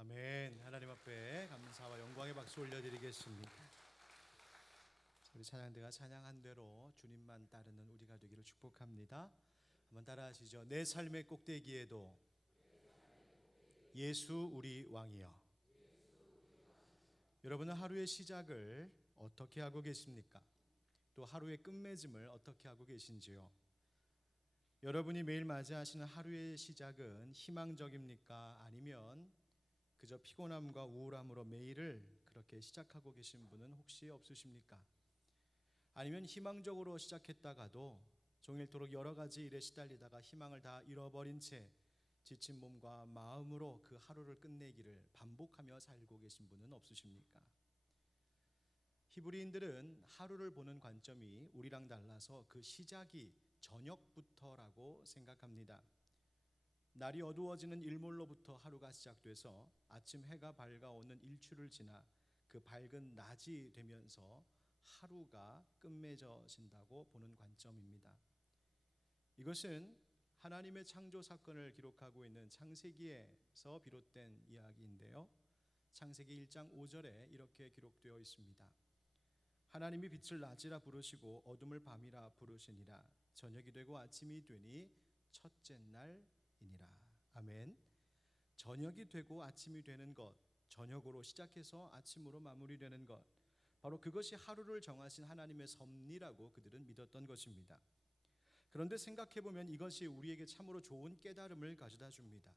아멘. 하나님 앞에 감사와 영광의 박수 올려드리겠습니다. 우리 찬양대가 찬양한 대로 주님만 따르는 우리가 되기를 축복합니다. 한번 따라하시죠. 내 삶의 꼭대기에도 예수 우리 왕이여. 여러분은 하루의 시작을 어떻게 하고 계십니까? 또 하루의 끝맺음을 어떻게 하고 계신지요? 여러분이 매일 맞이하시는 하루의 시작은 희망적입니까? 아니면 그저 피곤함과 우울함으로 매일을 그렇게 시작하고 계신 분은 혹시 없으십니까? 아니면 희망적으로 시작했다가도 종일토록 여러 가지 일에 시달리다가 희망을 다 잃어버린 채 지친 몸과 마음으로 그 하루를 끝내기를 반복하며 살고 계신 분은 없으십니까? 히브리인들은 하루를 보는 관점이 우리랑 달라서 그 시작이 저녁부터라고 생각합니다. 날이 어두워지는 일몰로부터 하루가 시작돼서 아침 해가 밝아오는 일출을 지나 그 밝은 낮이 되면서 하루가 끝맺어진다고 보는 관점입니다. 이것은 하나님의 창조 사건을 기록하고 있는 창세기에서 비롯된 이야기인데요. 창세기 1장 5절에 이렇게 기록되어 있습니다. 하나님이 빛을 낮이라 부르시고 어둠을 밤이라 부르시니라. 저녁이 되고 아침이 되니 첫째 날이니라. 아멘. 저녁이 되고 아침이 되는 것, 저녁으로 시작해서 아침으로 마무리되는 것, 바로 그것이 하루를 정하신 하나님의 섭리라고 그들은 믿었던 것입니다. 그런데 생각해보면 이것이 우리에게 참으로 좋은 깨달음을 가져다 줍니다.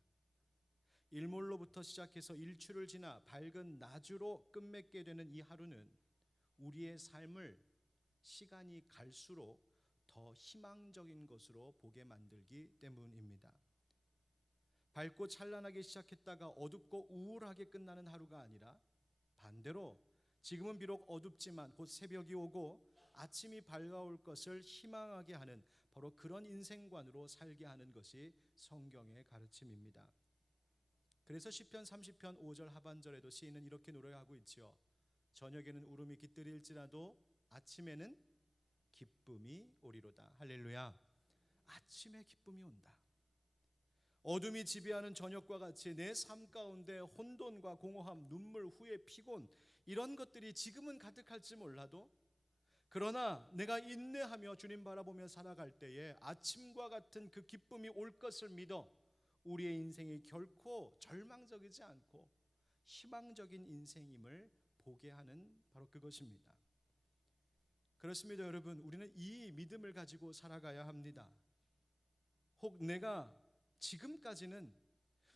일몰로부터 시작해서 일출을 지나 밝은 낮으로 끝맺게 되는 이 하루는 우리의 삶을 시간이 갈수록 더 희망적인 것으로 보게 만들기 때문입니다. 밝고 찬란하게 시작했다가 어둡고 우울하게 끝나는 하루가 아니라 반대로 지금은 비록 어둡지만 곧 새벽이 오고 아침이 밝아올 것을 희망하게 하는 바로 그런 인생관으로 살게 하는 것이 성경의 가르침입니다. 그래서 시편 30편 5절 하반절에도 시인은 이렇게 노래하고 있죠. 저녁에는 울음이 깃들일지라도 아침에는 기쁨이 오리로다. 할렐루야. 아침에 기쁨이 온다. 어둠이 지배하는 저녁과 같이 내 삶 가운데 혼돈과 공허함, 눈물, 후회, 피곤 이런 것들이 지금은 가득할지 몰라도 그러나 내가 인내하며 주님 바라보며 살아갈 때에 아침과 같은 그 기쁨이 올 것을 믿어 우리의 인생이 결코 절망적이지 않고 희망적인 인생임을 보게 하는 바로 그것입니다. 그렇습니다. 여러분, 우리는 이 믿음을 가지고 살아가야 합니다. 혹 내가 지금까지는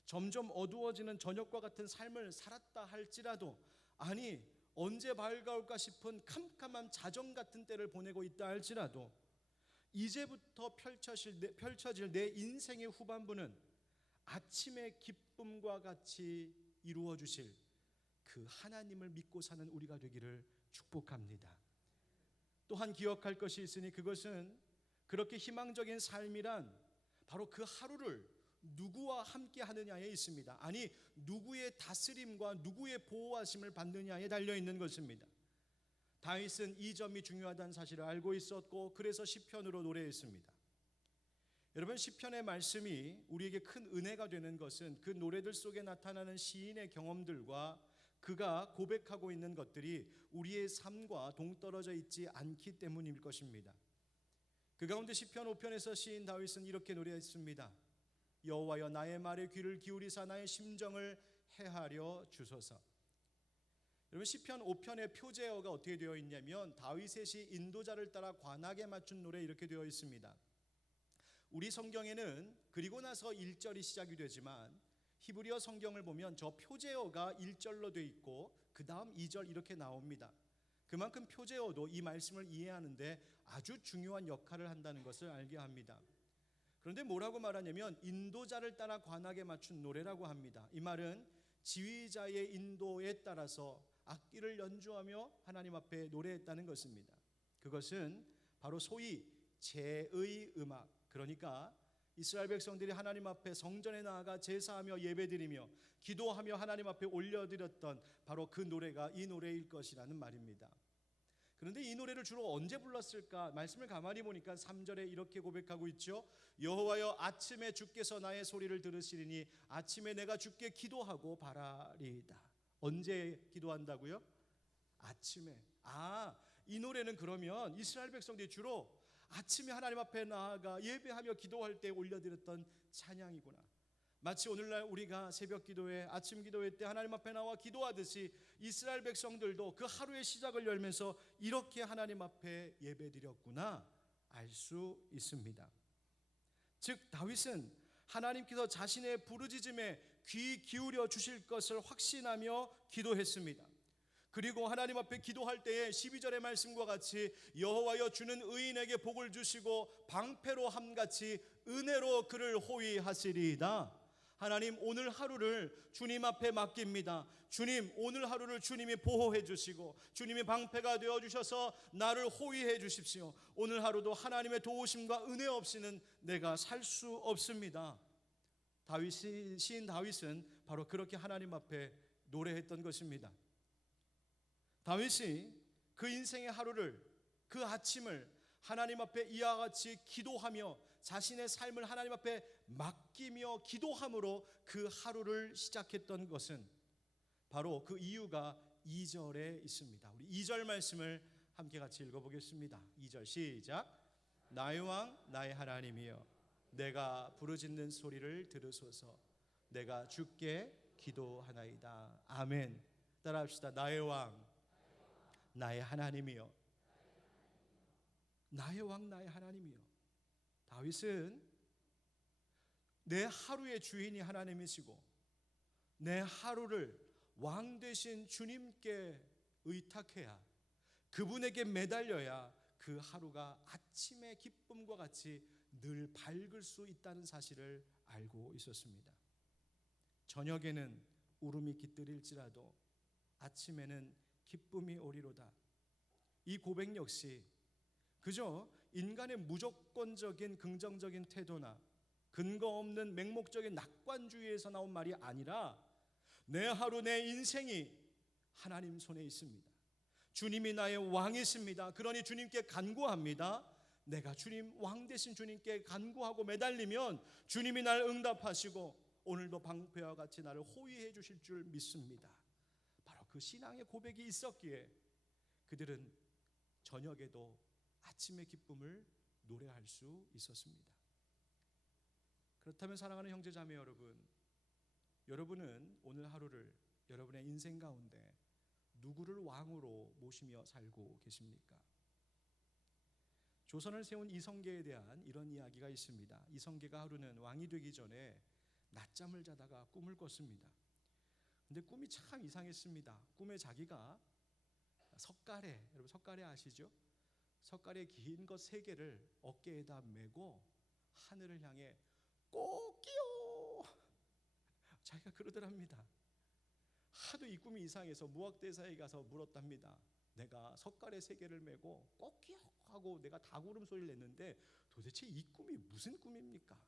점점 어두워지는 저녁과 같은 삶을 살았다 할지라도, 아니 언제 밝아올까 싶은 캄캄한 자정 같은 때를 보내고 있다 할지라도 이제부터 펼쳐질 내 인생의 후반부는 아침의 기쁨과 같이 이루어 주실 그 하나님을 믿고 사는 우리가 되기를 축복합니다. 또한 기억할 것이 있으니 그것은 그렇게 희망적인 삶이란 바로 그 하루를 누구와 함께 하느냐에 있습니다. 아니 누구의 다스림과 누구의 보호하심을 받느냐에 달려있는 것입니다. 다윗은 이 점이 중요하다는 사실을 알고 있었고 그래서 시편으로 노래했습니다. 여러분, 시편의 말씀이 우리에게 큰 은혜가 되는 것은 그 노래들 속에 나타나는 시인의 경험들과 그가 고백하고 있는 것들이 우리의 삶과 동떨어져 있지 않기 때문일 것입니다. 그 가운데 시편 5편에서 시인 다윗은 이렇게 노래했습니다. 여호와여 나의 말에 귀를 기울이사 나의 심정을 헤아려 주소서. 여러분, 시편 5편의 표제어가 어떻게 되어 있냐면 다윗의 시 인도자를 따라 관악에 맞춘 노래 이렇게 되어 있습니다. 우리 성경에는 그리고 나서 1절이 시작이 되지만 히브리어 성경을 보면 저 표제어가 1절로 되어 있고 그 다음 2절 이렇게 나옵니다. 그만큼 표제어도 이 말씀을 이해하는데 아주 중요한 역할을 한다는 것을 알게 합니다. 그런데 뭐라고 말하냐면 인도자를 따라 관악에 맞춘 노래라고 합니다. 이 말은 지휘자의 인도에 따라서 악기를 연주하며 하나님 앞에 노래했다는 것입니다. 그것은 바로 소위 제의 음악, 그러니까 이스라엘 백성들이 하나님 앞에 성전에 나아가 제사하며 예배드리며 기도하며 하나님 앞에 올려드렸던 바로 그 노래가 이 노래일 것이라는 말입니다. 그런데 이 노래를 주로 언제 불렀을까? 말씀을 가만히 보니까 3절에 이렇게 고백하고 있죠. 여호와여, 아침에 주께서 나의 소리를 들으시리니 아침에 내가 주께 기도하고 바라리이다. 언제 기도한다고요? 아침에. 이 노래는 그러면 이스라엘 백성들이 주로 아침에 하나님 앞에 나아가 예배하며 기도할 때 올려드렸던 찬양이구나. 마치 오늘날 우리가 새벽 기도회, 아침 기도회 때 하나님 앞에 나와 기도하듯이 이스라엘 백성들도 그 하루의 시작을 열면서 이렇게 하나님 앞에 예배드렸구나 알 수 있습니다. 즉 다윗은 하나님께서 자신의 부르짖음에 귀 기울여 주실 것을 확신하며 기도했습니다. 그리고 하나님 앞에 기도할 때에 12절의 말씀과 같이 여호와여, 주는 의인에게 복을 주시고 방패로 함같이 은혜로 그를 호위하시리이다. 하나님, 오늘 하루를 주님 앞에 맡깁니다. 주님, 오늘 하루를 주님이 보호해 주시고 주님이 방패가 되어 주셔서 나를 호위해 주십시오. 오늘 하루도 하나님의 도우심과 은혜 없이는 내가 살 수 없습니다. 시인 다윗은 바로 그렇게 하나님 앞에 노래했던 것입니다. 다윗이 그 인생의 하루를, 그 아침을 하나님 앞에 이와 같이 기도하며 자신의 삶을 하나님 앞에 맡기며 기도함으로 그 하루를 시작했던 것은 바로 그 이유가 2절에 있습니다. 우리 2절 말씀을 함께 같이 읽어보겠습니다. 2절 시작. 나의 왕 나의 하나님이여, 내가 부르짖는 소리를 들으소서. 내가 주께 기도하나이다. 아멘. 따라합시다. 나의 왕 나의 하나님이여. 나의 왕 나의 하나님이여. 다윗은 내 하루의 주인이 하나님이시고 내 하루를 왕 되신 주님께 의탁해야, 그분에게 매달려야 그 하루가 아침의 기쁨과 같이 늘 밝을 수 있다는 사실을 알고 있었습니다. 저녁에는 울음이 깃들일지라도 아침에는 기쁨이 오리로다. 이 고백 역시 그저 인간의 무조건적인 긍정적인 태도나 근거 없는 맹목적인 낙관주의에서 나온 말이 아니라 내 하루 내 인생이 하나님 손에 있습니다. 주님이 나의 왕이십니다. 그러니 주님께 간구합니다. 내가 주님 왕 되신 주님께 간구하고 매달리면 주님이 날 응답하시고 오늘도 방패와 같이 나를 호위해 주실 줄 믿습니다. 바로 그 신앙의 고백이 있었기에 그들은 저녁에도 아침의 기쁨을 노래할 수 있었습니다. 그렇다면 사랑하는 형제자매 여러분, 여러분은 오늘 하루를 여러분의 인생 가운데 누구를 왕으로 모시며 살고 계십니까? 조선을 세운 이성계에 대한 이런 이야기가 있습니다. 이성계가 하루는 왕이 되기 전에 낮잠을 자다가 꿈을 꿨습니다. 근데 꿈이 참 이상했습니다. 꿈에 자기가 석가래, 여러분 석가래 아시죠? 석가래 긴 것 3개를 어깨에다 메고 하늘을 향해 꼭이요, 자기가 그러더랍니다. 하도 이 꿈이 이상해서 무학대사에 가서 물었답니다. 내가 석가래 3개를 메고 꼭이요 하고 내가 닭울음 소리를 냈는데 도대체 이 꿈이 무슨 꿈입니까?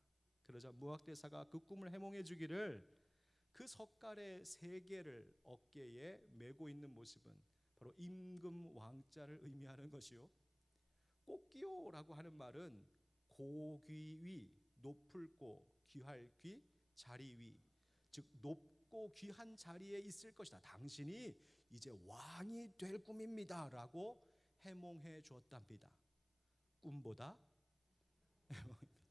그러자 무학대사가 그 꿈을 해몽해 주기를 그 석가래 3개를 어깨에 메고 있는 모습은 바로 임금 왕자를 의미하는 것이요, 꼭기요라고 하는 말은 고귀위, 높을 고, 귀할 귀, 자리 위, 즉 높고 귀한 자리에 있을 것이다. 당신이 이제 왕이 될 꿈입니다 라고 해몽해 주었답니다. 꿈보다 해몽입니다.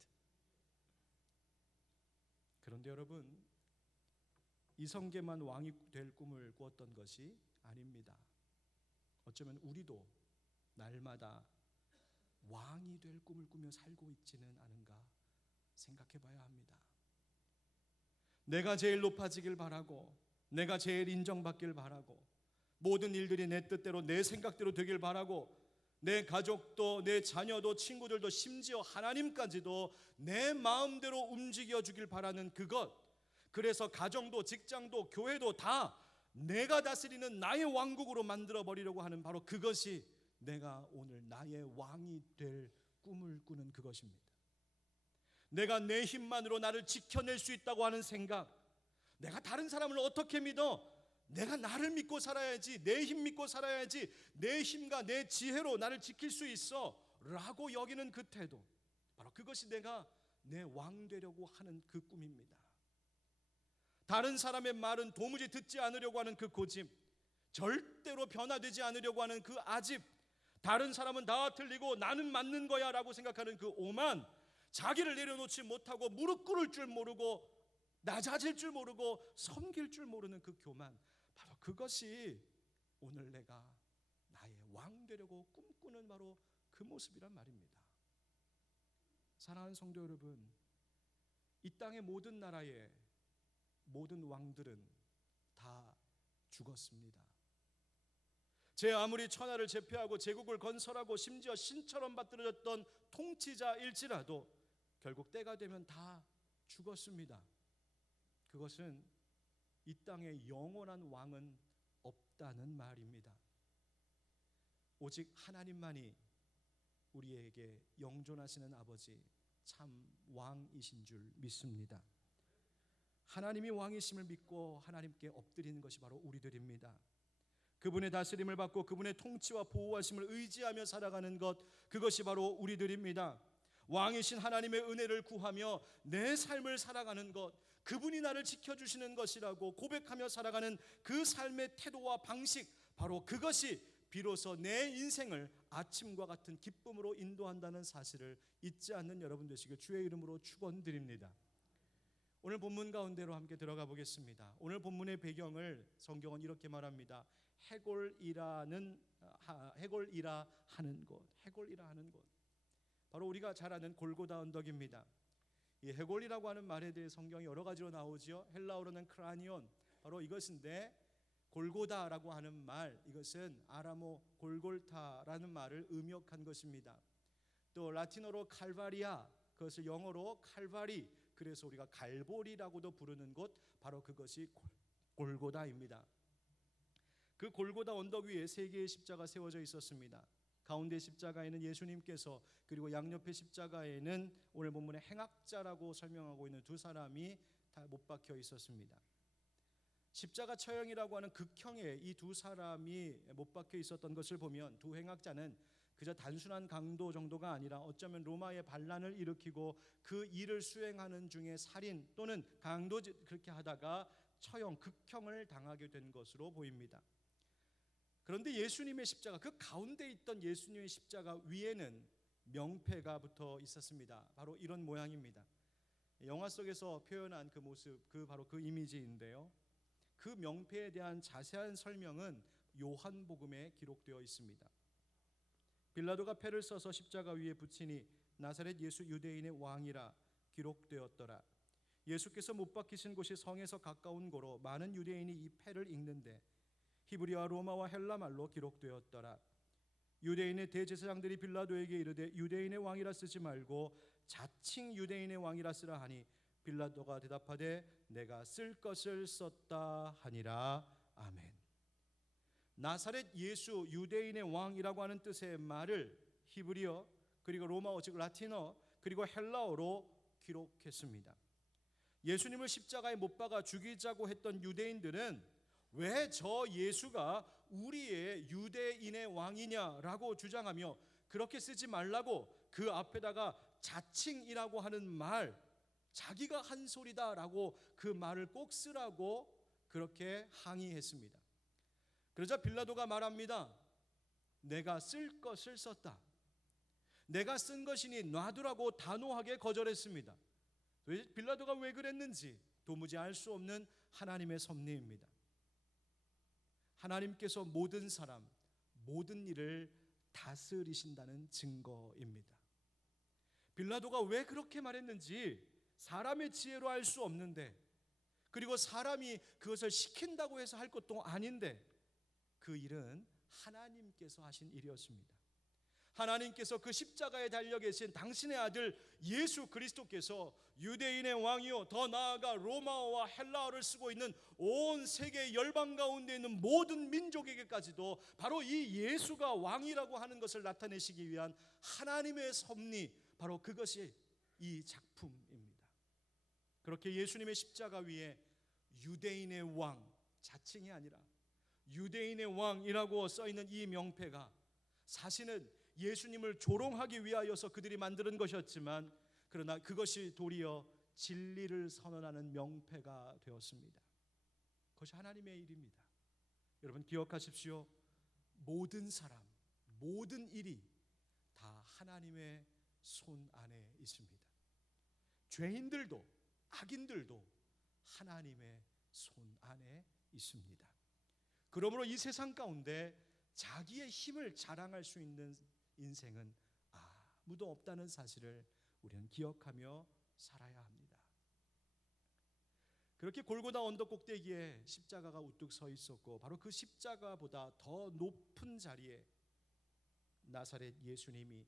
그런데 여러분, 이성계만 왕이 될 꿈을 꾸었던 것이 아닙니다. 어쩌면 우리도 날마다 왕이 될 꿈을 꾸며 살고 있지는 않은가 생각해 봐야 합니다. 내가 제일 높아지길 바라고, 내가 제일 인정받길 바라고, 모든 일들이 내 뜻대로 내 생각대로 되길 바라고, 내 가족도 내 자녀도 친구들도 심지어 하나님까지도 내 마음대로 움직여 주길 바라는 그것, 그래서 가정도 직장도 교회도 다 내가 다스리는 나의 왕국으로 만들어 버리려고 하는 바로 그것이 내가 오늘 나의 왕이 될 꿈을 꾸는 그것입니다. 내가 내 힘만으로 나를 지켜낼 수 있다고 하는 생각, 내가 다른 사람을 어떻게 믿어? 내가 나를 믿고 살아야지, 내 힘 믿고 살아야지, 내 힘과 내 지혜로 나를 지킬 수 있어 라고 여기는 그 태도, 바로 그것이 내가 내 왕 되려고 하는 그 꿈입니다. 다른 사람의 말은 도무지 듣지 않으려고 하는 그 고집, 절대로 변화되지 않으려고 하는 그 아집, 다른 사람은 다 틀리고 나는 맞는 거야 라고 생각하는 그 오만, 자기를 내려놓지 못하고 무릎 꿇을 줄 모르고 낮아질 줄 모르고 섬길 줄 모르는 그 교만, 바로 그것이 오늘 내가 나의 왕 되려고 꿈꾸는 바로 그 모습이란 말입니다. 사랑하는 성도 여러분, 이 땅의 모든 나라의 모든 왕들은 다 죽었습니다. 제 아무리 천하를 제패하고 제국을 건설하고 심지어 신처럼 받들어졌던 통치자일지라도 결국 때가 되면 다 죽었습니다. 그것은 이 땅에 영원한 왕은 없다는 말입니다. 오직 하나님만이 우리에게 영존하시는 아버지, 참 왕이신 줄 믿습니다. 하나님이 왕이심을 믿고 하나님께 엎드리는 것이 바로 우리들입니다. 그분의 다스림을 받고 그분의 통치와 보호하심을 의지하며 살아가는 것, 그것이 바로 우리들입니다. 왕이신 하나님의 은혜를 구하며 내 삶을 살아가는 것, 그분이 나를 지켜주시는 것이라고 고백하며 살아가는 그 삶의 태도와 방식, 바로 그것이 비로소 내 인생을 아침과 같은 기쁨으로 인도한다는 사실을 잊지 않는 여러분 되시길 주의 이름으로 축원드립니다. 오늘 본문 가운데로 함께 들어가 보겠습니다. 오늘 본문의 배경을 성경은 이렇게 말합니다. 해골이라 하는 곳, 해골이라 하는 곳, 바로 우리가 잘 아는 골고다 언덕입니다. 이 해골이라고 하는 말에 대해 성경이 여러 가지로 나오지요. 헬라어로는 크라니온, 바로 이것인데, 골고다라고 하는 말, 이것은 아람어 골골타라는 말을 음역한 것입니다. 또 라틴어로 칼바리아, 그것을 영어로 칼바리, 그래서 우리가 갈보리라고도 부르는 곳, 바로 그것이 골고다입니다. 그 골고다 언덕 위에 3개의 십자가 세워져 있었습니다. 가운데 십자가에는 예수님께서, 그리고 양옆의 십자가에는 오늘 본문에 행악자라고 설명하고 있는 2사람이 다 못 박혀 있었습니다. 십자가 처형이라고 하는 극형에 이 2사람이 못 박혀 있었던 것을 보면, 2 행악자는 그저 단순한 강도 정도가 아니라 어쩌면 로마의 반란을 일으키고 그 일을 수행하는 중에 살인 또는 강도 그렇게 하다가 처형, 극형을 당하게 된 것으로 보입니다. 그런데 예수님의 십자가, 그 가운데 있던 예수님의 십자가 위에는 명패가 붙어 있었습니다. 바로 이런 모양입니다. 영화 속에서 표현한 그 모습, 바로 그 이미지인데요. 그 명패에 대한 자세한 설명은 요한복음에 기록되어 있습니다. 빌라도가 패를 써서 십자가 위에 붙이니 나사렛 예수 유대인의 왕이라 기록되었더라. 예수께서 못 박히신 곳이 성에서 가까운 고로 많은 유대인이 이 패를 읽는데 히브리와 로마와 헬라 말로 기록되었더라. 유대인의 대제사장들이 빌라도에게 이르되 유대인의 왕이라 쓰지 말고 자칭 유대인의 왕이라 쓰라 하니 빌라도가 대답하되 내가 쓸 것을 썼다 하니라. 아멘. 나사렛 예수 유대인의 왕이라고 하는 뜻의 말을 히브리어, 그리고 로마어 즉 라틴어, 그리고 헬라어로 기록했습니다. 예수님을 십자가에 못 박아 죽이자고 했던 유대인들은 왜 저 예수가 우리의 유대인의 왕이냐라고 주장하며 그렇게 쓰지 말라고 그 앞에다가 자칭이라고 하는 말, 자기가 한 소리다라고 그 말을 꼭 쓰라고 그렇게 항의했습니다. 그러자 빌라도가 말합니다. 내가 쓸 것을 썼다. 내가 쓴 것이니 놔두라고 단호하게 거절했습니다. 빌라도가 왜 그랬는지 도무지 알 수 없는 하나님의 섭리입니다. 하나님께서 모든 사람, 모든 일을 다스리신다는 증거입니다. 빌라도가 왜 그렇게 말했는지 사람의 지혜로 알 수 없는데, 그리고 사람이 그것을 시킨다고 해서 할 것도 아닌데, 그 일은 하나님께서 하신 일이었습니다. 하나님께서 그 십자가에 달려 계신 당신의 아들 예수 그리스도께서 유대인의 왕이요, 더 나아가 로마어와 헬라어를 쓰고 있는 온 세계 열방 가운데 있는 모든 민족에게까지도 바로 이 예수가 왕이라고 하는 것을 나타내시기 위한 하나님의 섭리, 바로 그것이 이 작품입니다. 그렇게 예수님의 십자가 위에 유대인의 왕, 자칭이 아니라 유대인의 왕이라고 써있는 이 명패가 사실은 예수님을 조롱하기 위하여서 그들이 만드는 것이었지만, 그러나 그것이 도리어 진리를 선언하는 명패가 되었습니다. 그것이 하나님의 일입니다. 여러분 기억하십시오. 모든 사람, 모든 일이 다 하나님의 손 안에 있습니다. 죄인들도 악인들도 하나님의 손 안에 있습니다. 그러므로 이 세상 가운데 자기의 힘을 자랑할 수 있는 인생은 아무도 없다는 사실을 우리는 기억하며 살아야 합니다. 그렇게 골고다 언덕 꼭대기에 십자가가 우뚝 서 있었고, 바로 그 십자가보다 더 높은 자리에 나사렛 예수님이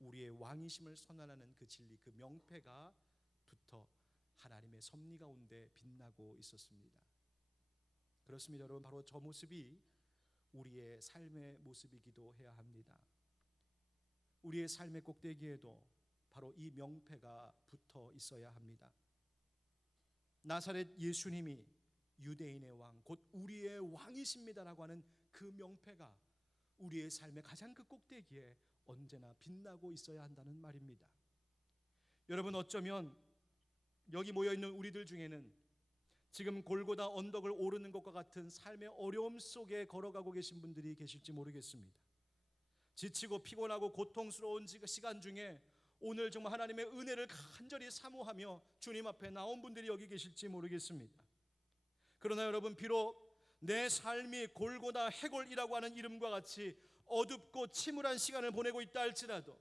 우리의 왕이심을 선언하는 그 진리, 그 명패가 붙어 하나님의 섭리 가운데 빛나고 있었습니다. 그렇습니다, 여러분. 바로 저 모습이 우리의 삶의 모습이기도 해야 합니다. 우리의 삶의 꼭대기에도 바로 이 명패가 붙어 있어야 합니다. 나사렛 예수님이 유대인의 왕, 곧 우리의 왕이십니다라고 하는 그 명패가 우리의 삶의 가장 그 꼭대기에 언제나 빛나고 있어야 한다는 말입니다. 여러분, 어쩌면 여기 모여있는 우리들 중에는 지금 골고다 언덕을 오르는 것과 같은 삶의 어려움 속에 걸어가고 계신 분들이 계실지 모르겠습니다. 지치고 피곤하고 고통스러운 시간 중에 오늘 정말 하나님의 은혜를 간절히 사모하며 주님 앞에 나온 분들이 여기 계실지 모르겠습니다. 그러나 여러분, 비록 내 삶이 골고다 해골이라고 하는 이름과 같이 어둡고 침울한 시간을 보내고 있다 할지라도,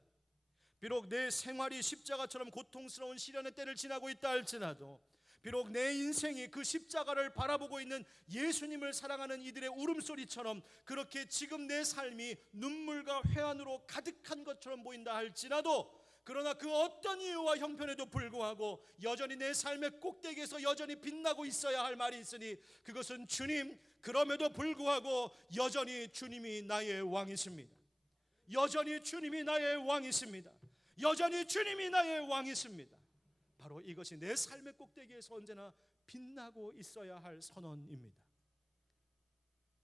비록 내 생활이 십자가처럼 고통스러운 시련의 때를 지나고 있다 할지라도, 비록 내 인생이 그 십자가를 바라보고 있는 예수님을 사랑하는 이들의 울음소리처럼 그렇게 지금 내 삶이 눈물과 회한으로 가득한 것처럼 보인다 할지라도, 그러나 그 어떤 이유와 형편에도 불구하고 여전히 내 삶의 꼭대기에서 여전히 빛나고 있어야 할 말이 있으니, 그것은 주님, 그럼에도 불구하고 여전히 주님이 나의 왕이십니다. 여전히 주님이 나의 왕이십니다. 여전히 주님이 나의 왕이십니다. 바로 이것이 내 삶의 꼭대기에서 언제나 빛나고 있어야 할 선언입니다.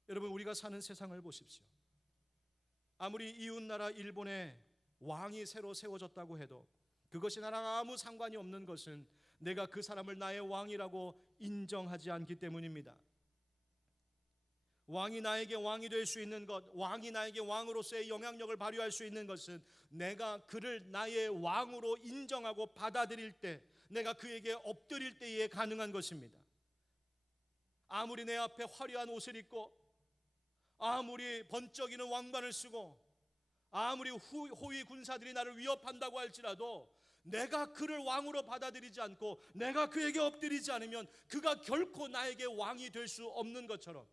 여러분, 우리가 사는 세상을 보십시오. 아무리 이웃나라 일본에 왕이 새로 세워졌다고 해도 그것이 나랑 아무 상관이 없는 것은 내가 그 사람을 나의 왕이라고 인정하지 않기 때문입니다. 왕이 나에게 왕이 될 수 있는 것, 왕이 나에게 왕으로서의 영향력을 발휘할 수 있는 것은 내가 그를 나의 왕으로 인정하고 받아들일 때, 내가 그에게 엎드릴 때에 가능한 것입니다. 아무리 내 앞에 화려한 옷을 입고, 아무리 번쩍이는 왕관을 쓰고, 아무리 호위 군사들이 나를 위협한다고 할지라도 내가 그를 왕으로 받아들이지 않고 내가 그에게 엎드리지 않으면 그가 결코 나에게 왕이 될 수 없는 것처럼,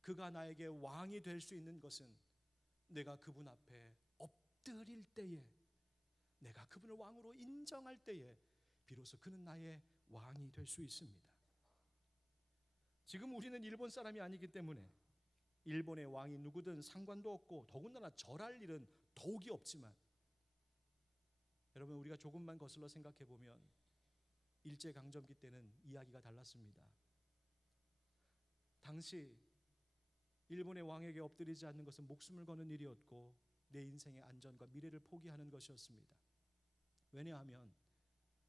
그가 나에게 왕이 될 수 있는 것은 내가 그분 앞에 엎드릴 때에, 내가 그분을 왕으로 인정할 때에 비로소 그는 나의 왕이 될 수 있습니다. 지금 우리는 일본 사람이 아니기 때문에 일본의 왕이 누구든 상관도 없고 더군다나 절할 일은 더욱이 없지만, 여러분, 우리가 조금만 거슬러 생각해 보면 일제강점기 때는 이야기가 달랐습니다. 당시 일본의 왕에게 엎드리지 않는 것은 목숨을 거는 일이었고 내 인생의 안전과 미래를 포기하는 것이었습니다. 왜냐하면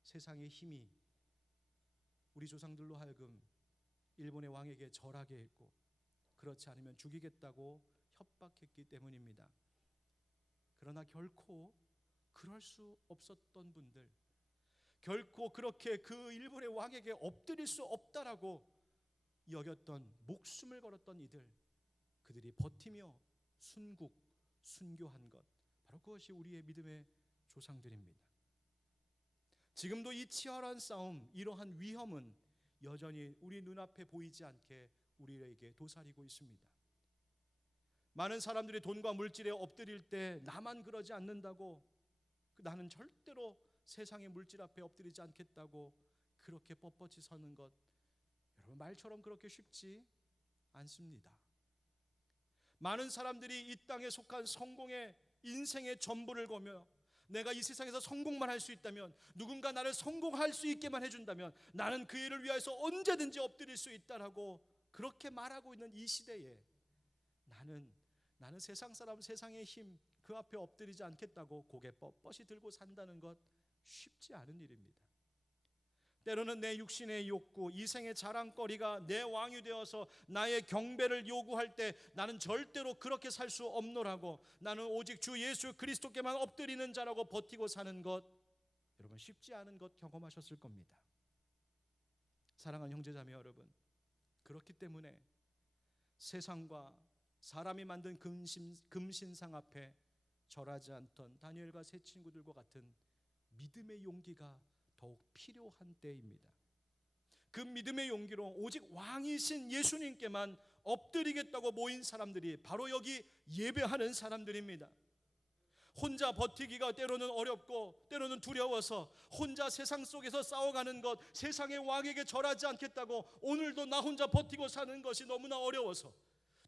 세상의 힘이 우리 조상들로 하여금 일본의 왕에게 절하게 했고, 그렇지 않으면 죽이겠다고 협박했기 때문입니다. 그러나 결코 그럴 수 없었던 분들, 결코 그렇게 그 일본의 왕에게 엎드릴 수 없다라고 여겼던, 목숨을 걸었던 이들, 그들이 버티며 순교한 것, 바로 그것이 우리의 믿음의 조상들입니다. 지금도 이 치열한 싸움, 이러한 위험은 여전히 우리 눈앞에 보이지 않게 우리에게 도사리고 있습니다. 많은 사람들이 돈과 물질에 엎드릴 때 나만 그러지 않는다고, 나는 절대로 세상의 물질 앞에 엎드리지 않겠다고 그렇게 뻣뻣이 서는 것, 여러분, 말처럼 그렇게 쉽지 않습니다. 많은 사람들이 이 땅에 속한 성공의 인생의 전부를 거며, 내가 이 세상에서 성공만 할 수 있다면, 누군가 나를 성공할 수 있게만 해준다면 나는 그 일을 위해서 언제든지 엎드릴 수 있다라고 그렇게 말하고 있는 이 시대에 나는 세상 사람, 세상의 힘 그 앞에 엎드리지 않겠다고 고개 뻣뻣이 들고 산다는 것 쉽지 않은 일입니다. 때로는 내 육신의 욕구, 이생의 자랑거리가 내 왕이 되어서 나의 경배를 요구할 때 나는 절대로 그렇게 살 수 없노라고, 나는 오직 주 예수 그리스도께만 엎드리는 자라고 버티고 사는 것, 여러분 쉽지 않은 것 경험하셨을 겁니다. 사랑하는 형제자매 여러분, 그렇기 때문에 세상과 사람이 만든 금신상 앞에 절하지 않던 다니엘과 세 친구들과 같은 믿음의 용기가 더욱 필요한 때입니다. 그 믿음의 용기로 오직 왕이신 예수님께만 엎드리겠다고 모인 사람들이 바로 여기 예배하는 사람들입니다. 혼자 버티기가 때로는 어렵고 때로는 두려워서 혼자 세상 속에서 싸워가는 것, 세상의 왕에게 절하지 않겠다고 오늘도 나 혼자 버티고 사는 것이 너무나 어려워서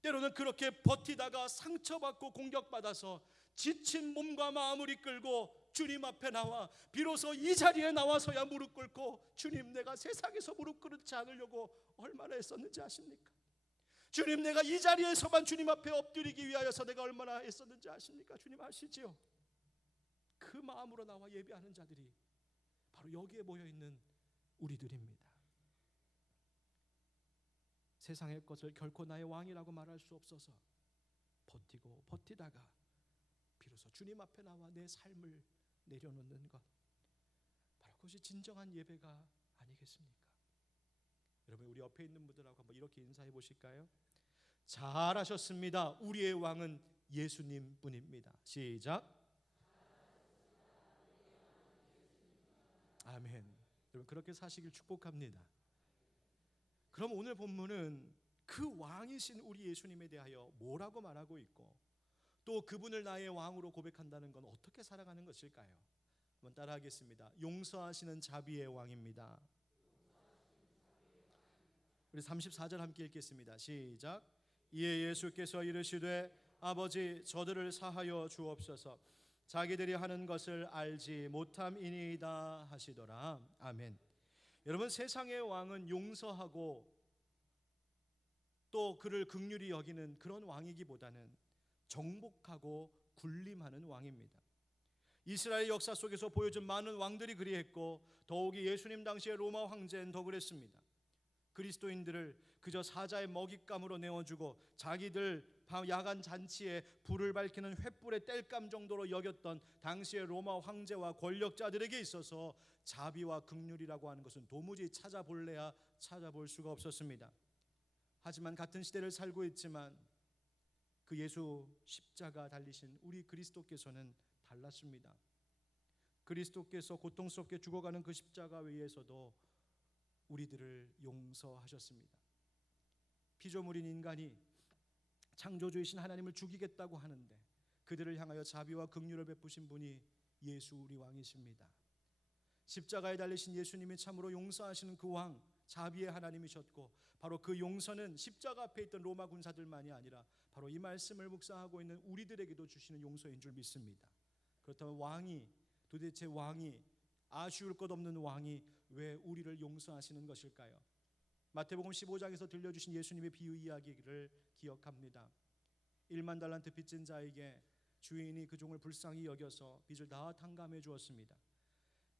때로는 그렇게 버티다가 상처받고 공격받아서 지친 몸과 마음을 이끌고 주님 앞에 나와 비로소 이 자리에 나와서야 무릎 꿇고, 주님 내가 세상에서 무릎 꿇지 않으려고 얼마나 애썼는지 아십니까? 주님 내가 이 자리에서만 주님 앞에 엎드리기 위하여서 내가 얼마나 애썼는지 아십니까? 주님 아시지요? 그 마음으로 나와 예배하는 자들이 바로 여기에 모여있는 우리들입니다. 세상의 것을 결코 나의 왕이라고 말할 수 없어서 버티고 버티다가 비로소 주님 앞에 나와 내 삶을 내려놓는 것, 바로 그것이 진정한 예배가 아니겠습니까? 여러분 우리 옆에 있는 분들하고 한번 이렇게 인사해 보실까요? 잘하셨습니다. 우리의 왕은 예수님 뿐입니다. 시작. 아멘. 여러분 그렇게 사시길 축복합니다. 그럼 오늘 본문은 그 왕이신 우리 예수님에 대하여 뭐라고 말하고 있고, 또 그분을 나의 왕으로 고백한다는 건 어떻게 살아가는 것일까요? 한번 따라하겠습니다. 용서하시는 자비의 왕입니다. 우리 34절 함께 읽겠습니다. 시작. 이에 예수께서 이르시되 아버지 저들을 사하여 주옵소서, 자기들이 하는 것을 알지 못함이니이다 하시더라. 아멘. 여러분 세상의 왕은 용서하고 또 그를 긍휼히 여기는 그런 왕이기보다는 정복하고 군림하는 왕입니다. 이스라엘 역사 속에서 보여준 많은 왕들이 그리했고 더욱이 예수님 당시의 로마 황제는 더 그랬습니다. 그리스도인들을 그저 사자의 먹잇감으로 내어주고 자기들 야간 잔치에 불을 밝히는 횃불의 땔감 정도로 여겼던 당시의 로마 황제와 권력자들에게 있어서 자비와 긍휼이라고 하는 것은 도무지 찾아볼래야 찾아볼 수가 없었습니다. 하지만 같은 시대를 살고 있지만 그 예수 십자가 달리신 우리 그리스도께서는 달랐습니다. 그리스도께서 고통스럽게 죽어가는 그 십자가 위에서도 우리들을 용서하셨습니다. 피조물인 인간이 창조주이신 하나님을 죽이겠다고 하는데 그들을 향하여 자비와 긍휼을 베푸신 분이 예수 우리 왕이십니다. 십자가에 달리신 예수님이 참으로 용서하시는 그 왕, 자비의 하나님이셨고 바로 그 용서는 십자가 앞에 있던 로마 군사들만이 아니라 바로 이 말씀을 묵상하고 있는 우리들에게도 주시는 용서인 줄 믿습니다. 그렇다면 도대체 왕이, 아쉬울 것 없는 왕이 왜 우리를 용서하시는 것일까요? 마태복음 15장에서 들려주신 예수님의 비유 이야기를 기억합니다. 1만 달란트 빚진 자에게 주인이 그 종을 불쌍히 여겨서 빚을 다 탕감해 주었습니다.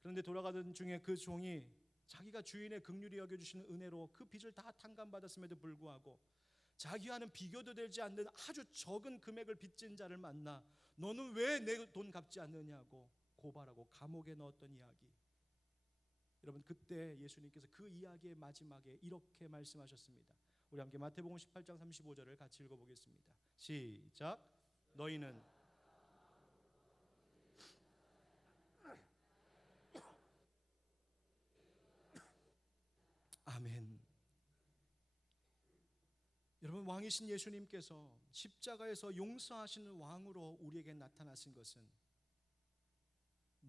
그런데 돌아가던 중에 그 종이 자기가 주인의 긍휼히 여겨주시는 은혜로 그 빚을 다 탕감받았음에도 불구하고 자기와는 비교도 되지 않는 아주 적은 금액을 빚진 자를 만나 너는 왜 내 돈 갚지 않느냐고 고발하고 감옥에 넣었던 이야기. 여러분 그때 예수님께서 그 이야기의 마지막에 이렇게 말씀하셨습니다. 우리 함께 마태복음 18장 35절을 같이 읽어보겠습니다. 시작. 너희는 아멘. 여러분 왕이신 예수님께서 십자가에서 용서하시는 왕으로 우리에게 나타나신 것은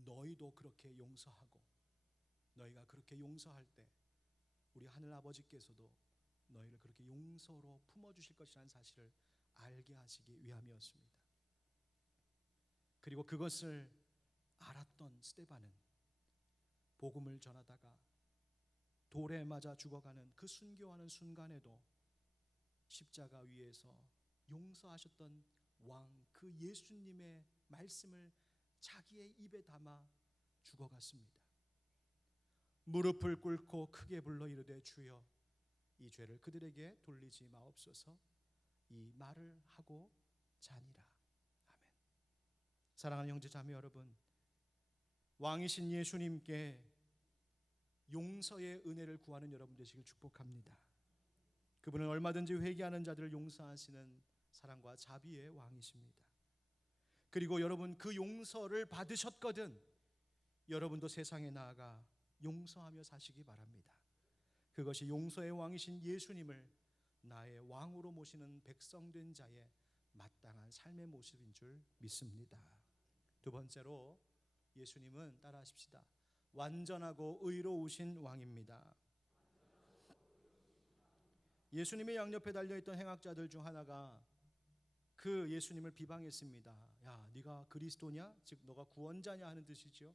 너희도 그렇게 용서하고 너희가 그렇게 용서할 때 우리 하늘 아버지께서도 너희를 그렇게 용서로 품어주실 것이라는 사실을 알게 하시기 위함이었습니다. 그리고 그것을 알았던 스데반은 복음을 전하다가 돌에 맞아 죽어가는 그 순교하는 순간에도 십자가 위에서 용서하셨던 왕, 그 예수님의 말씀을 자기의 입에 담아 죽어갔습니다. 무릎을 꿇고 크게 불러 이르되 주여 이 죄를 그들에게 돌리지 마옵소서. 이 말을 하고 자니라. 아멘. 사랑하는 형제 자매 여러분, 왕이신 예수님께 용서의 은혜를 구하는 여러분 되시길 축복합니다. 그분은 얼마든지 회개하는 자들을 용서하시는 사랑과 자비의 왕이십니다. 그리고 여러분 그 용서를 받으셨거든 여러분도 세상에 나아가 용서하며 사시기 바랍니다. 그것이 용서의 왕이신 예수님을 나의 왕으로 모시는 백성된 자의 마땅한 삶의 모습인 줄 믿습니다. 두 번째로 예수님은 따라하십시다. 완전하고 의로우신 왕입니다. 예수님의 양옆에 달려있던 행악자들 중 하나가 그 예수님을 비방했습니다. 야, 네가 그리스도냐? 즉 너가 구원자냐 하는 뜻이죠.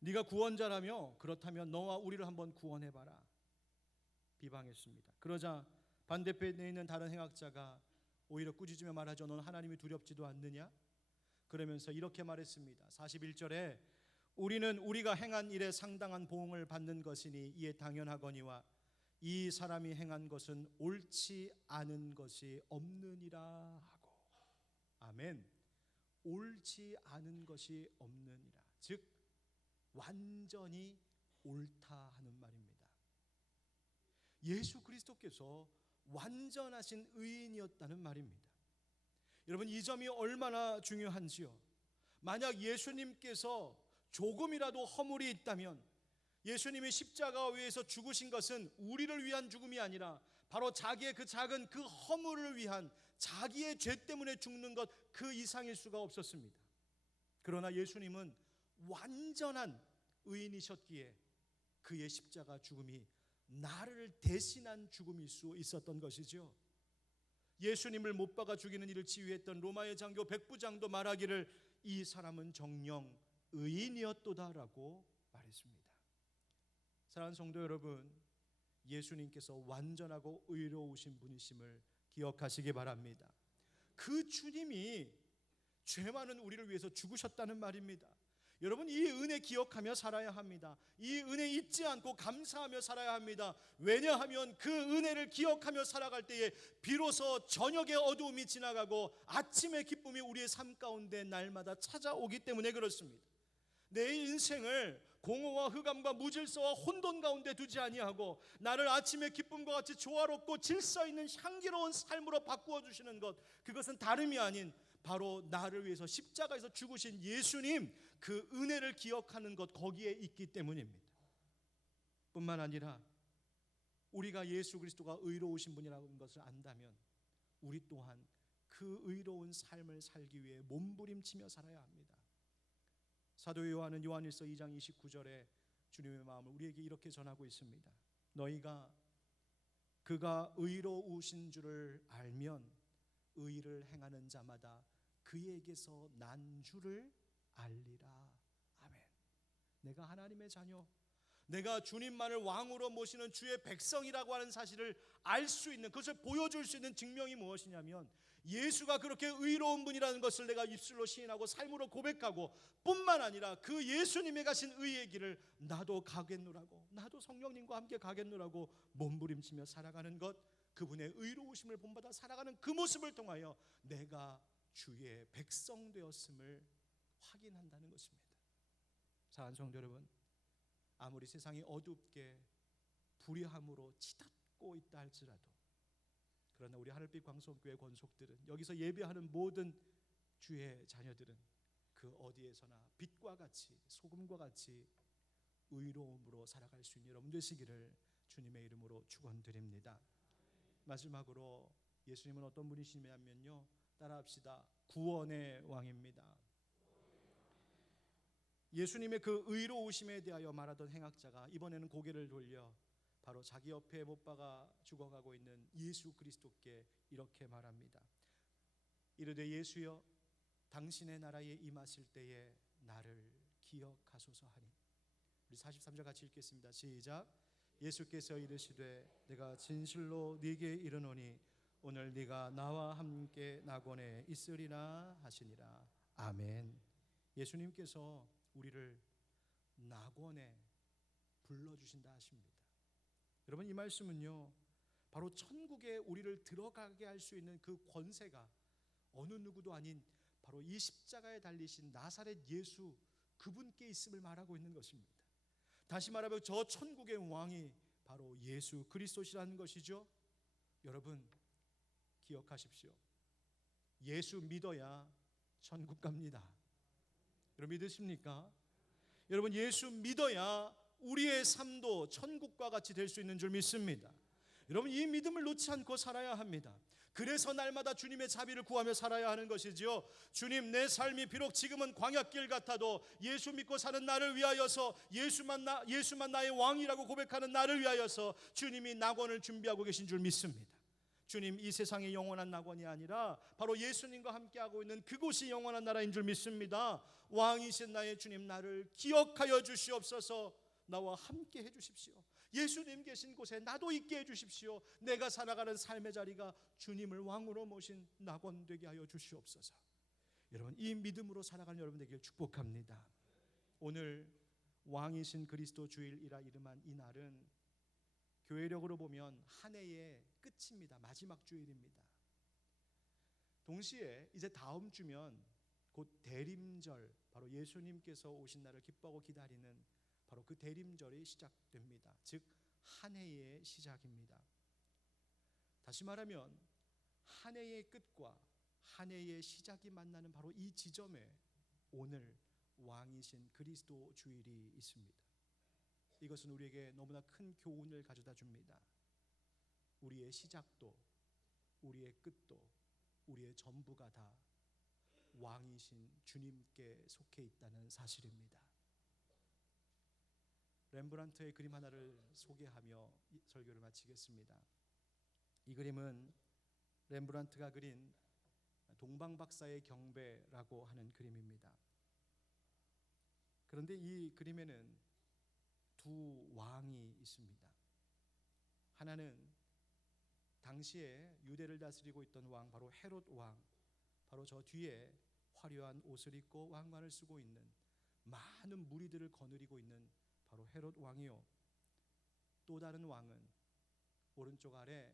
네가 구원자라며 그렇다면 너와 우리를 한번 구원해봐라. 비방했습니다. 그러자 반대편에 있는 다른 행악자가 오히려 꾸짖으며 말하죠. 너는 하나님이 두렵지도 않느냐? 그러면서 이렇게 말했습니다. 41절에 우리는 우리가 행한 일에 상당한 보응을 받는 것이니 이에 당연하거니와 이 사람이 행한 것은 옳지 않은 것이 없느니라 하고. 아멘. 옳지 않은 것이 없느니라. 즉 완전히 옳다 하는 말입니다. 예수 그리스도께서 완전하신 의인이었다는 말입니다. 여러분 이 점이 얼마나 중요한지요. 만약 예수님께서 조금이라도 허물이 있다면 예수님이 십자가 위에서 죽으신 것은 우리를 위한 죽음이 아니라 바로 자기의 그 작은 그 허물을 위한 자기의 죄 때문에 죽는 것 그 이상일 수가 없었습니다. 그러나 예수님은 완전한 의인이셨기에 그의 십자가 죽음이 나를 대신한 죽음일 수 있었던 것이죠. 예수님을 못 박아 죽이는 일을 지휘했던 로마의 장교 백부장도 말하기를 이 사람은 정녕 의인이었도다라고 말했습니다. 사랑하는 성도 여러분, 예수님께서 완전하고 의로우신 분이심을 기억하시기 바랍니다. 그 주님이 죄 많은 우리를 위해서 죽으셨다는 말입니다. 여러분 이 은혜 기억하며 살아야 합니다. 이 은혜 잊지 않고 감사하며 살아야 합니다. 왜냐하면 그 은혜를 기억하며 살아갈 때에 비로소 저녁의 어두움이 지나가고 아침의 기쁨이 우리의 삶 가운데 날마다 찾아오기 때문에 그렇습니다. 내 인생을 공허와 흑암과 무질서와 혼돈 가운데 두지 아니하고 나를 아침의 기쁨과 같이 조화롭고 질서 있는 향기로운 삶으로 바꾸어 주시는 것, 그것은 다름이 아닌 바로 나를 위해서 십자가에서 죽으신 예수님 그 은혜를 기억하는 것, 거기에 있기 때문입니다. 뿐만 아니라 우리가 예수 그리스도가 의로우신 분이라는 것을 안다면 우리 또한 그 의로운 삶을 살기 위해 몸부림치며 살아야 합니다. 사도 요한은 요한일서 2장 29절에 주님의 마음을 우리에게 이렇게 전하고 있습니다. 너희가 그가 의로우신 줄을 알면 의를 행하는 자마다 그에게서 난 줄을 알리라. 아멘. 내가 하나님의 자녀, 내가 주님만을 왕으로 모시는 주의 백성이라고 하는 사실을 알 수 있는, 그것을 보여줄 수 있는 증명이 무엇이냐면 예수가 그렇게 의로운 분이라는 것을 내가 입술로 시인하고 삶으로 고백하고 뿐만 아니라 그 예수님이 가신 의의 길을 나도 가겠노라고, 나도 성령님과 함께 가겠노라고 몸부림치며 살아가는 것, 그분의 의로우심을 본받아 살아가는 그 모습을 통하여 내가 주의 백성 되었음을 확인한다는 것입니다. 사랑하는 성도 여러분, 아무리 세상이 어둡게 불의함으로 치닫고 있다 할지라도, 그러나 우리 하늘빛 광성교회 권속들은, 여기서 예배하는 모든 주의 자녀들은 그 어디에서나 빛과 같이 소금과 같이 의로움으로 살아갈 수 있는 여러분 되시기를 주님의 이름으로 축원드립니다. 마지막으로 예수님은 어떤 분이시냐면요, 따라합시다. 구원의 왕입니다. 예수님의 그 의로우심에 대하여 말하던 행악자가 이번에는 고개를 돌려 바로 자기 옆에 못 박아 죽어가고 있는 예수 그리스도께 이렇게 말합니다. 이르되 예수여, 당신의 나라에 임하실 때에 나를 기억하소서 하니. 우리 43절 같이 읽겠습니다. 시작. 예수께서 이르시되 내가 진실로 네게 이르노니 오늘 네가 나와 함께 낙원에 있으리라 하시니라. 아멘. 예수님께서 우리를 낙원에 불러주신다 하십니다. 여러분, 이 말씀은요, 바로 천국에 우리를 들어가게 할 수 있는 그 권세가 어느 누구도 아닌 바로 이 십자가에 달리신 나사렛 예수 그분께 있음을 말하고 있는 것입니다. 다시 말하면 저 천국의 왕이 바로 예수 그리스도시라는 것이죠. 여러분, 기억하십시오. 예수 믿어야 천국 갑니다. 여러분, 믿으십니까? 여러분, 예수 믿어야 우리의 삶도 천국과 같이 될 수 있는 줄 믿습니다. 여러분, 이 믿음을 놓지 않고 살아야 합니다. 그래서 날마다 주님의 자비를 구하며 살아야 하는 것이지요. 주님, 내 삶이 비록 지금은 광야길 같아도 예수 믿고 사는 나를 위하여서, 예수만 나의 왕이라고 고백하는 나를 위하여서 주님이 낙원을 준비하고 계신 줄 믿습니다. 주님, 이 세상의 영원한 낙원이 아니라 바로 예수님과 함께하고 있는 그곳이 영원한 나라인 줄 믿습니다. 왕이신 나의 주님, 나를 기억하여 주시옵소서. 나와 함께 해주십시오. 예수님 계신 곳에 나도 있게 해주십시오. 내가 살아가는 삶의 자리가 주님을 왕으로 모신 낙원 되게 하여 주시옵소서. 여러분, 이 믿음으로 살아가는 여러분 되기를 축복합니다. 오늘 왕이신 그리스도 주일이라 이름한 이 날은 교회력으로 보면 한 해의 끝입니다. 마지막 주일입니다. 동시에 이제 다음 주면 곧 대림절, 바로 예수님께서 오신 날을 기뻐하고 기다리는 바로 그 대림절이 시작됩니다. 즉 한 해의 시작입니다. 다시 말하면 한 해의 끝과 한 해의 시작이 만나는 바로 이 지점에 오늘 왕이신 그리스도 주일이 있습니다. 이것은 우리에게 너무나 큰 교훈을 가져다 줍니다. 우리의 시작도 우리의 끝도 우리의 전부가 다 왕이신 주님께 속해 있다는 사실입니다. 렘브란트의 그림 하나를 소개하며 설교를 마치겠습니다. 이 그림은 렘브란트가 그린 동방박사의 경배라고 하는 그림입니다. 그런데 이 그림에는 두 왕이 있습니다. 하나는 당시에 유대를 다스리고 있던 왕, 바로 헤롯 왕, 바로 저 뒤에 화려한 옷을 입고 왕관을 쓰고 있는, 많은 무리들을 거느리고 있는 바로 헤롯 왕이요, 또 다른 왕은 오른쪽 아래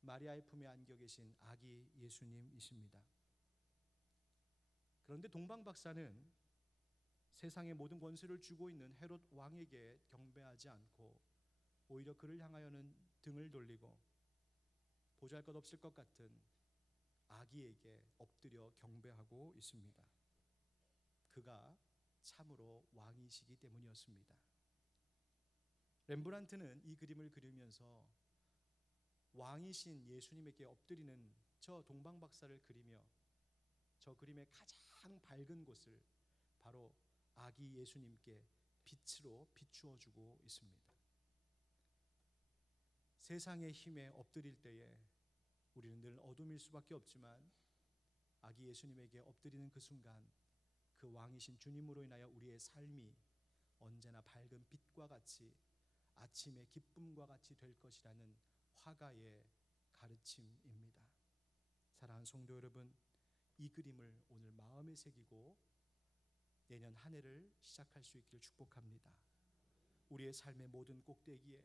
마리아의 품에 안겨 계신 아기 예수님이십니다. 그런데 동방박사는 세상의 모든 권세를 쥐고 있는 헤롯 왕에게 경배하지 않고 오히려 그를 향하여는 등을 돌리고 보잘것없을 것 같은 아기에게 엎드려 경배하고 있습니다. 그가 참으로 왕이시기 때문이었습니다. 렘브란트는 이 그림을 그리면서 왕이신 예수님에게 엎드리는 저 동방박사를 그리며 저 그림의 가장 밝은 곳을 바로 아기 예수님께 빛으로 비추어 주고 있습니다. 세상의 힘에 엎드릴 때에 우리는 늘 어둠일 수밖에 없지만 아기 예수님에게 엎드리는 그 순간 그 왕이신 주님으로 인하여 우리의 삶이 언제나 밝은 빛과 같이 아침의 기쁨과 같이 될 것이라는 화가의 가르침입니다. 사랑하는 성도 여러분, 이 그림을 오늘 마음에 새기고 내년 한 해를 시작할 수 있기를 축복합니다. 우리의 삶의 모든 꼭대기에,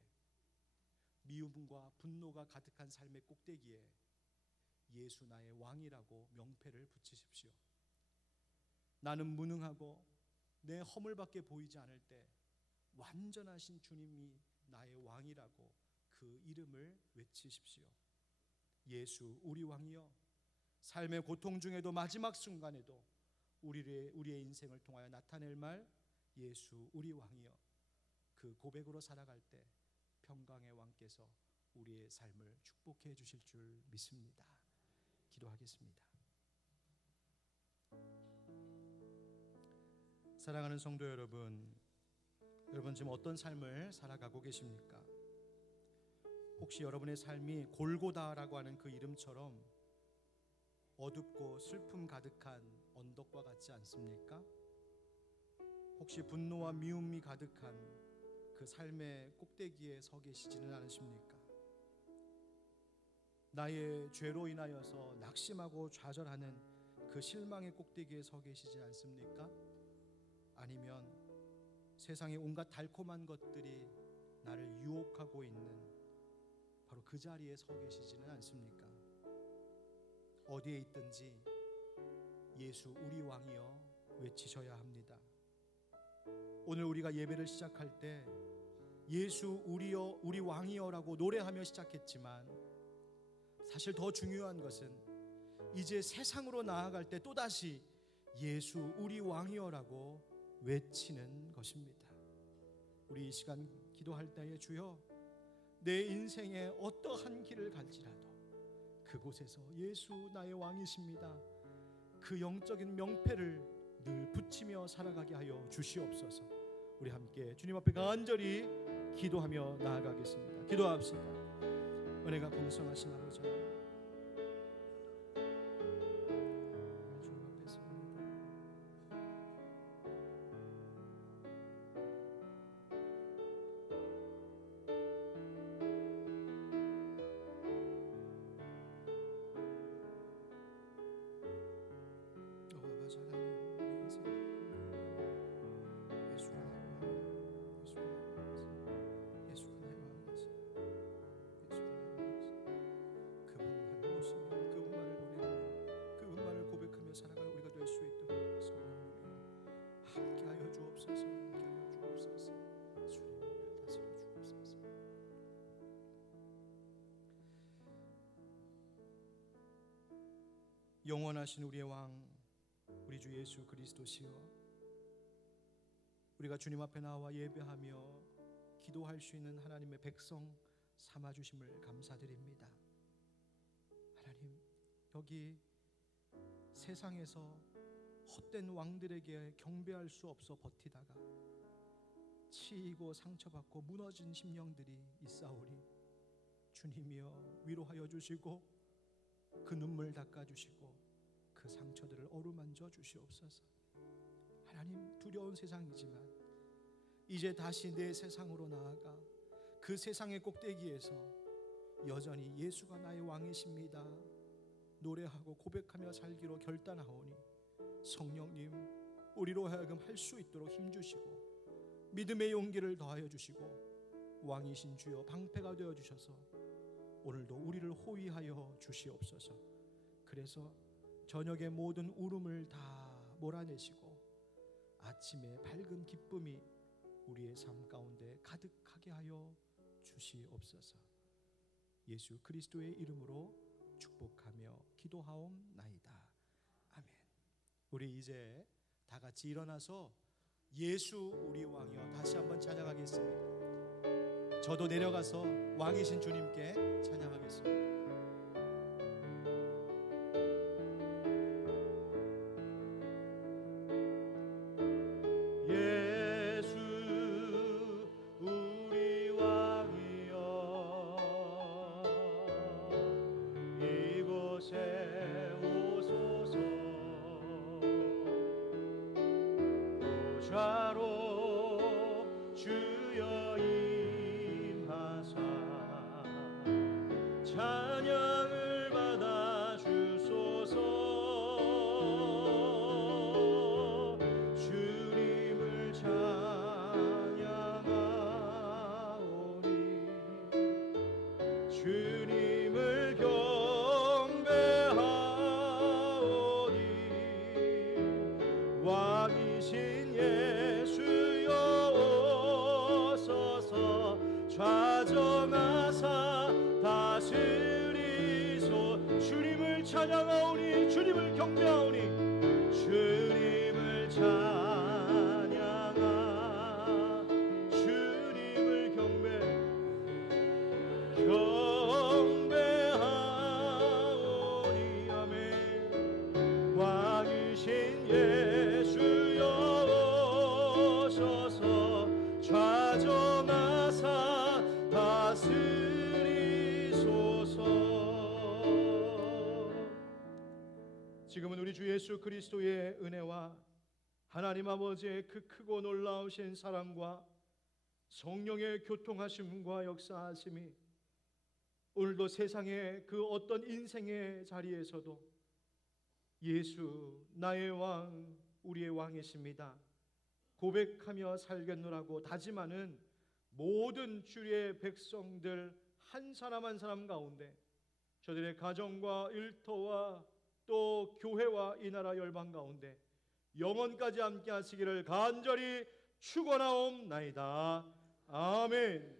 미움과 분노가 가득한 삶의 꼭대기에 예수 나의 왕이라고 명패를 붙이십시오. 나는 무능하고 내 허물밖에 보이지 않을 때 완전하신 주님이 나의 왕이라고 그 이름을 외치십시오. 예수 우리 왕이여, 삶의 고통 중에도 마지막 순간에도 우리의 인생을 통하여 나타낼 말, 예수 우리 왕이여, 그 고백으로 살아갈 때 평강의 왕께서 우리의 삶을 축복해 주실 줄 믿습니다. 기도하겠습니다. 사랑하는 성도 여러분, 여러분 지금 어떤 삶을 살아가고 계십니까? 혹시 여러분의 삶이 골고다라고 하는 그 이름처럼 어둡고 슬픔 가득한 언덕과 같지 않습니까? 혹시 분노와 미움이 가득한 그 삶의 꼭대기에 서 계시지는 않으십니까? 나의 죄로 인하여서 낙심하고 좌절하는 그 실망의 꼭대기에 서 계시지 않습니까? 아니면 세상의 온갖 달콤한 것들이 나를 유혹하고 있는 바로 그 자리에 서 계시지는 않습니까? 어디에 있든지 예수 우리 왕이여 외치셔야 합니다. 오늘 우리가 예배를 시작할 때 예수 우리여 우리 왕이여라고 노래하며 시작했지만, 사실 더 중요한 것은 이제 세상으로 나아갈 때 또다시 예수 우리 왕이여라고 외치는 것입니다. 우리 이 시간 기도할 때에 주여 내 인생의 어떠한 길을 갈지라도 그곳에서 예수 나의 왕이십니다, 그 영적인 명패를 늘 붙이며 살아가게 하여 주시옵소서. 우리 함께 주님 앞에 간절히 기도하며 나아가겠습니다. 기도합시다. 은혜가 풍성하신 아버지, 주님 앞에 섭니다. 아버지 하나님, 우리 인생 예수가 나의 왕이시여, 예수가 나의 왕이시여, 그분만을 모시며 그분만을 노래하며 그분만을 고백하며 살아갈 우리가 될 수 있도록 성령님이 함께하여 주옵소서. 함께하여 주옵소서. 주님 우리를 다스려 주옵소서. 영원하신 우리의 왕, 우리 주 예수 그리스도시여, 우리가 주님 앞에 나와 예배하며 기도할 수 있는 하나님의 백성 삼아 주심을 감사드립니다. 하나님, 여기 세상에서 헛된 왕들에게 경배할 수 없어 버티다가 치이고 상처받고 무너진 심령들이 있사오니 주님이여 위로하여 주시고 그 눈물 닦아주시고 그 상처들을 어루만져 주시옵소서. 하나님, 두려운 세상이지만 이제 다시 내 세상으로 나아가 그 세상의 꼭대기에서 여전히 예수가 나의 왕이십니다 노래하고 고백하며 살기로 결단하오니 성령님, 우리로 하여금 할 수 있도록 힘주시고 믿음의 용기를 더하여 주시고 왕이신 주여 방패가 되어 주셔서 오늘도 우리를 호위하여 주시옵소서. 그래서 저녁의 모든 울음을 다 몰아내시고 아침의 밝은 기쁨이 우리의 삶 가운데 가득하게 하여 주시옵소서. 예수 그리스도의 이름으로 축복하며 기도하옵나이다. 아멘. 우리 이제 다 같이 일어나서 예수 우리 왕이여 다시 한번 찬양하겠습니다. 저도 내려가서 왕이신 주님께 찬양하겠습니다. 주여 임하사 찬양을 받아 주소서. 주님을 찬양하오니 주님을 경배하오니 왕이신 예수여 오소서. 좌정하사 다스리소. 주님을 찬양하오니 주님을 경배하오니 주님을 찬양하 주님을 경배하오니 아멘. 왕이신 예수여 오소서. 좌정하사 다스리소서. 지금은 우리 주 예수 그리스도의 은혜와 하나님 아버지의 그 크고 놀라우신 사랑과 성령의 교통하심과 역사하심이 오늘도 세상의 그 어떤 인생의 자리에서도 예수 나의 왕, 우리의 왕이십니다 고백하며 살겠노라고 다짐하는 모든 주의 백성들 한 사람 한 사람 가운데 저들의 가정과 일터와 또 교회와 이 나라 열방 가운데 영원까지 함께 하시기를 간절히 축원하옵나이다. 아멘.